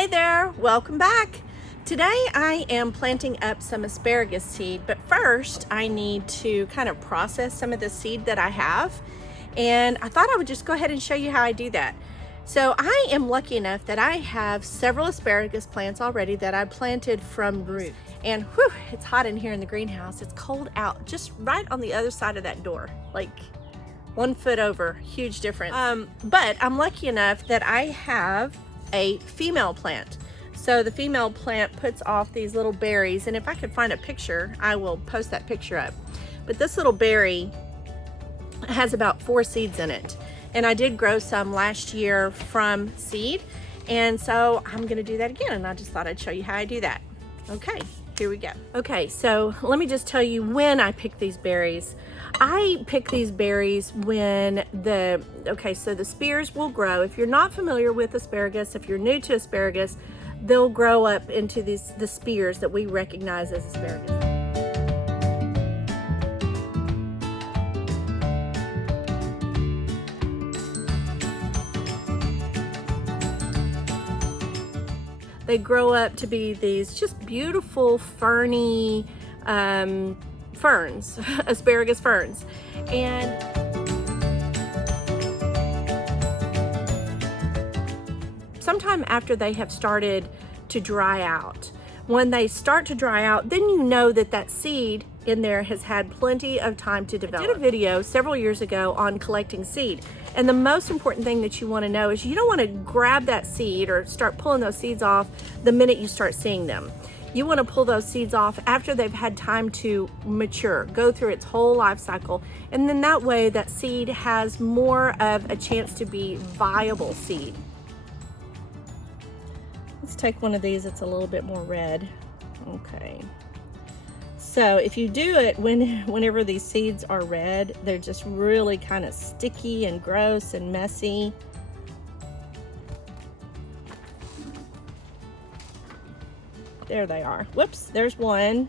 Hey there, welcome back. Today I am planting up some asparagus seed, but first I need to kind of process some of the seed that I have, and I thought I would just go ahead and show you how I do that. So I am lucky enough that I have several asparagus plants already that I planted from roots. And whew, it's hot in here in the greenhouse. It's cold out, just right on the other side of that door, like 1 foot over, huge difference. But I'm lucky enough that I have a female plant. So the female plant puts off these little berries, and if I could find a picture, I will post that picture up. But this little berry has about 4 seeds in it. And I did grow some last year from seed. And so I'm gonna do that again, and I just thought I'd show you how I do that. Okay, here we go. Okay, so let me just tell you when I pick these berries. I pick these berries when the spears will grow. If you're not familiar with asparagus, if you're new to asparagus, they'll grow up into the spears that we recognize as asparagus. They grow up to be these just beautiful ferny ferns, asparagus ferns. And sometime after they have started to dry out, when they start to dry out, then you know that that seed in there has had plenty of time to develop. I did a video several years ago on collecting seed. And the most important thing that you want to know is you don't want to grab that seed or start pulling those seeds off the minute you start seeing them. You want to pull those seeds off after they've had time to mature, go through its whole life cycle. And then that way that seed has more of a chance to be viable seed. Let's take one of these that's a little bit more red. Okay. So if you do it whenever these seeds are red, they're just really kind of sticky and gross and messy. There they are. Whoops, there's one.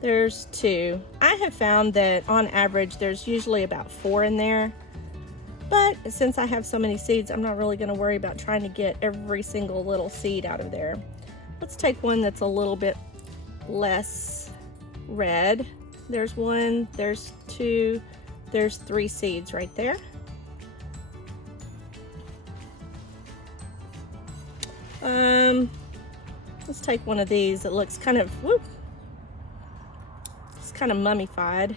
There's 2. I have found that on average there's usually about 4 in there. But since I have so many seeds, I'm not really going to worry about trying to get every single little seed out of there. Let's take one that's a little bit less red. There's 1, there's 2, there's 3 seeds right there. Let's take one of these that looks kind of, it's kind of mummified.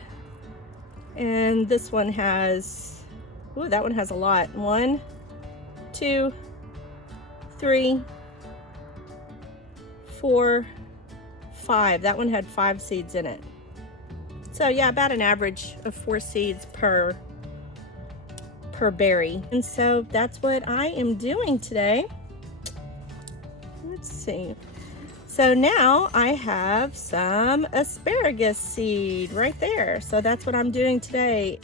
And this one has, that one has a lot. 1, 2, 3, 4, 5. That one had 5 seeds in it. So yeah, about an average of 4 seeds per berry. And so that's what I am doing today. Let's see. So now I have some asparagus seed right there. So that's what I'm doing today.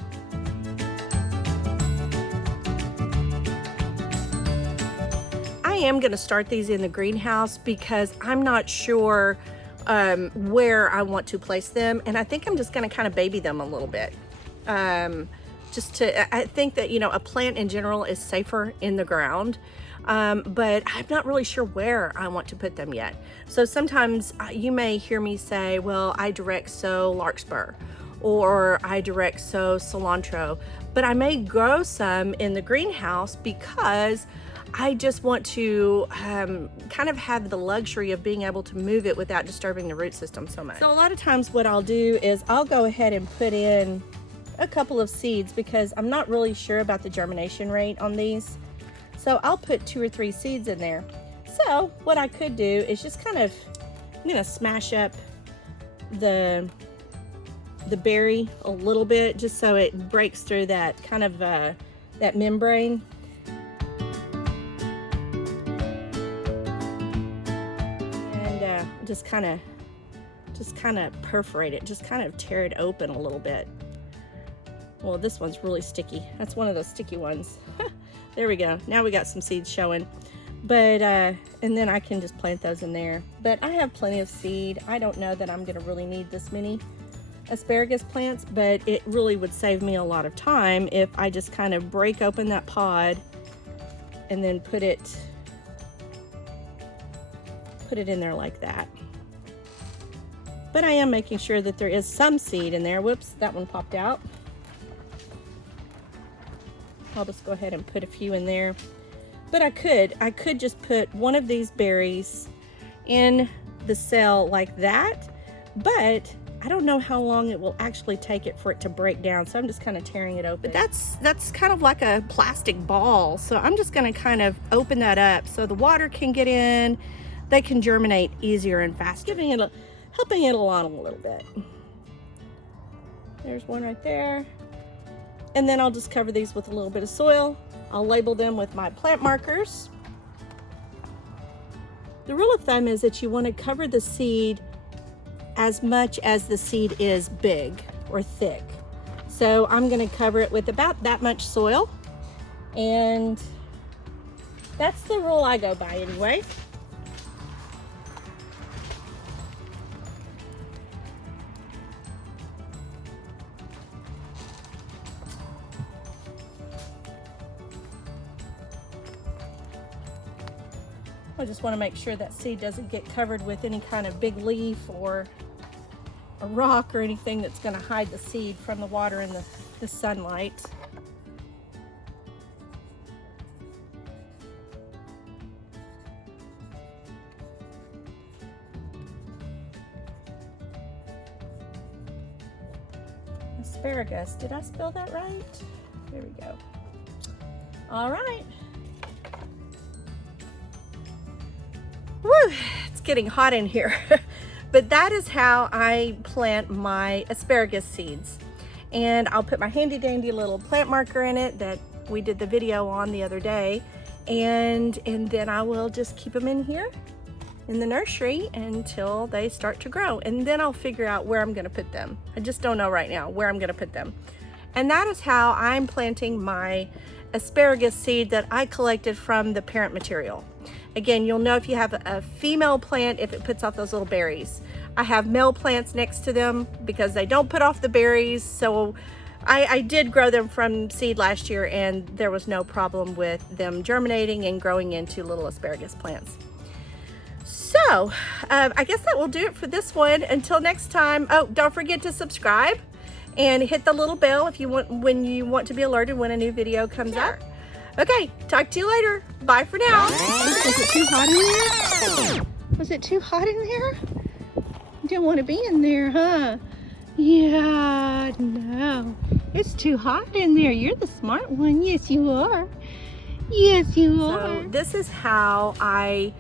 I am going to start these in the greenhouse because I'm not sure where I want to place them, and I think I'm just going to kind of baby them a little bit. I think that, you know, a plant in general is safer in the ground, but I'm not really sure where I want to put them yet. So sometimes you may hear me say, well, I direct sow larkspur, or I direct sow cilantro, but I may grow some in the greenhouse because I just want to kind of have the luxury of being able to move it without disturbing the root system so much. So a lot of times what I'll do is I'll go ahead and put in a couple of seeds because I'm not really sure about the germination rate on these. So I'll put 2 or 3 seeds in there. So what I could do is just kind of, I'm gonna smash up the berry a little bit just so it breaks through that kind of that membrane. Just kind of perforate it, just kind of tear it open a little bit. Well, this one's really sticky. That's one of those sticky ones. There we go. Now we got some seeds showing. But and then I can just plant those in there. But I have plenty of seed. I don't know that I'm gonna really need this many asparagus plants, but it really would save me a lot of time if I just kind of break open that pod and then put it put it in there like that. But I am making sure that there is some seed in there. Whoops, that one popped out. I'll just go ahead and put a few in there. But I could just put one of these berries in the cell like that, but I don't know how long it will actually take it for it to break down, so I'm just kind of tearing it open. But that's kind of like a plastic ball, so I'm just going to kind of open that up so the water can get in, they can germinate easier and faster, helping it along a little bit. There's one right there. And then I'll just cover these with a little bit of soil. I'll label them with my plant markers. The rule of thumb is that you want to cover the seed as much as the seed is big or thick. So I'm going to cover it with about that much soil. And that's the rule I go by anyway. I just want to make sure that seed doesn't get covered with any kind of big leaf or a rock or anything that's going to hide the seed from the water and the sunlight. Asparagus, did I spell that right? There we go. All right. Woo, it's getting hot in here. But that is how I plant my asparagus seeds. And I'll put my handy dandy little plant marker in it that we did the video on the other day. And then I will just keep them in here in the nursery until they start to grow. And then I'll figure out where I'm gonna put them. I just don't know right now where I'm gonna put them. And that is how I'm planting my asparagus seed that I collected from the parent material. Again, you'll know if you have a female plant if it puts off those little berries. I have male plants next to them because they don't put off the berries. So I did grow them from seed last year and there was no problem with them germinating and growing into little asparagus plants. So I guess that will do it for this one. Until next time, oh, don't forget to subscribe and hit the little bell if you when you want to be alerted when a new video comes out. Okay, talk to you later. Bye for now. Was it too hot in there? Was it too hot in there? You don't want to be in there, huh? Yeah, no. It's too hot in there. You're the smart one. Yes, you are. Yes, you are. So this is how I...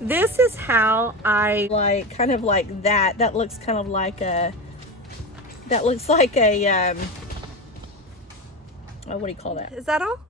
this is how I like, kind of like that. That looks kind of like a... That looks like a... oh, what do you call that? Is that all?